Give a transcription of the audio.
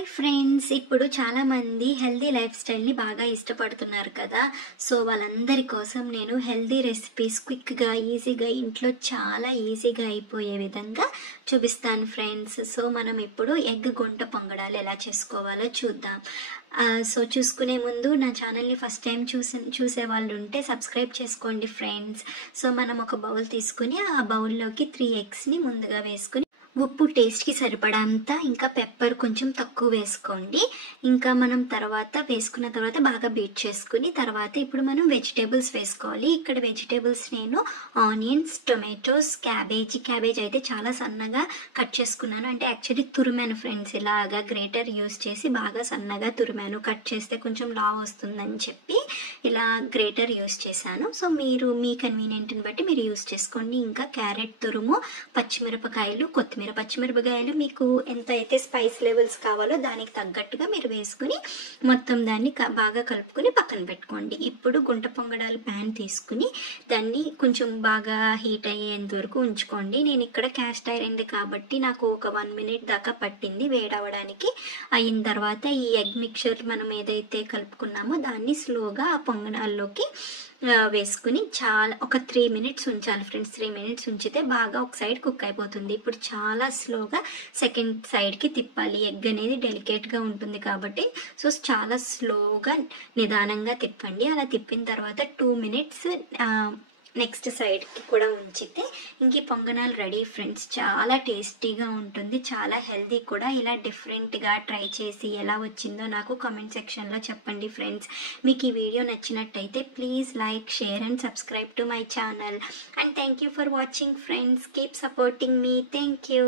Hi friends, ఇప్పుడు చాలామంది healthy life స్టైల్ని బాగా ఇష్టపడుతున్నారు కదా. సో వాళ్ళందరి కోసం నేను హెల్దీ రెసిపీస్ క్విక్గా ఈజీగా ఇంట్లో చాలా ఈజీగా అయిపోయే విధంగా చూపిస్తాను ఫ్రెండ్స్. సో మనం ఇప్పుడు ఎగ్ గుంట పొంగడాలు ఎలా చేసుకోవాలో చూద్దాం. సో చూసుకునే ముందు నా ఛానల్ని ఫస్ట్ టైం చూసే వాళ్ళు ఉంటే సబ్స్క్రైబ్ చేసుకోండి ఫ్రెండ్స్. సో మనం ఒక బౌల్ తీసుకుని ఆ బౌల్లోకి 3 ఎగ్స్ని ముందుగా వేసుకుని ఉప్పు టేస్ట్కి సరిపడంత, ఇంకా పెప్పర్ కొంచెం తక్కువ వేసుకోండి. ఇంకా మనం వేసుకున్న తర్వాత బాగా బీట్ చేసుకుని తర్వాత ఇప్పుడు మనం వెజిటేబుల్స్ వేసుకోవాలి. ఇక్కడ వెజిటేబుల్స్ నేను ఆనియన్స్, టొమాటోస్, క్యాబేజ్ అయితే చాలా సన్నగా కట్ చేసుకున్నాను. అంటే యాక్చువల్లీ తురిమాను ఫ్రెండ్స్, ఇలాగా గ్రేటర్ యూస్ చేసి బాగా సన్నగా తురిమాను. కట్ చేస్తే కొంచెం లావ్ వస్తుందని చెప్పి ఇలా గ్రేటర్ యూస్ చేశాను. సో మీరు మీ కన్వీనియంట్ని బట్టి మీరు యూస్ చేసుకోండి. ఇంకా క్యారెట్ తురుము, పచ్చిమిరపకాయలు, పచ్చిమిరపకాయలు మీకు ఎంత అయితే స్పైస్ లెవెల్స్ కావాలో దానికి తగ్గట్టుగా మీరు వేసుకుని మొత్తం దాన్ని బాగా కలుపుకొని పక్కన పెట్టుకోండి. ఇప్పుడు గుంట పొంగడాలు ప్యాన్ తీసుకుని దాన్ని కొంచెం బాగా హీట్ అయ్యేంత వరకు ఉంచుకోండి. నేను ఇక్కడ క్యాస్ట్ ఐరన్ కాబట్టి నాకు ఒక 1 minute దాకా పట్టింది వేడవడానికి. అయిన తర్వాత ఈ ఎగ్ మిక్చర్ మనం ఏదైతే కలుపుకున్నామో దాన్ని స్లోగా ఆ పొంగడాల్లోకి వేసుకుని ఒక 3 minutes ఉంచాలి ఫ్రెండ్స్. 3 minutes ఉంచితే బాగా ఒక సైడ్ కుక్ అయిపోతుంది. ఇప్పుడు చాలా స్లోగా సెకండ్ సైడ్కి తిప్పాలి. ఎగ్ అనేది డెలికేట్గా ఉంటుంది కాబట్టి సో చాలా స్లోగా నిదానంగా తిప్పండి. అలా తిప్పిన తర్వాత 2 minutes నెక్స్ట్ సైడ్కి కూడా ఉంచితే ఇంక పొంగనాలు రెడీ ఫ్రెండ్స్. చాలా టేస్టీగా ఉంటుంది, చాలా హెల్దీ కూడా. ఇలా డిఫరెంట్గా ట్రై చేసి ఎలా వచ్చిందో నాకు కామెంట్ సెక్షన్లో చెప్పండి ఫ్రెండ్స్. మీకు ఈ వీడియో నచ్చినట్టయితే please like, share and subscribe to my channel. And thank you for watching friends. Keep supporting me. Thank you.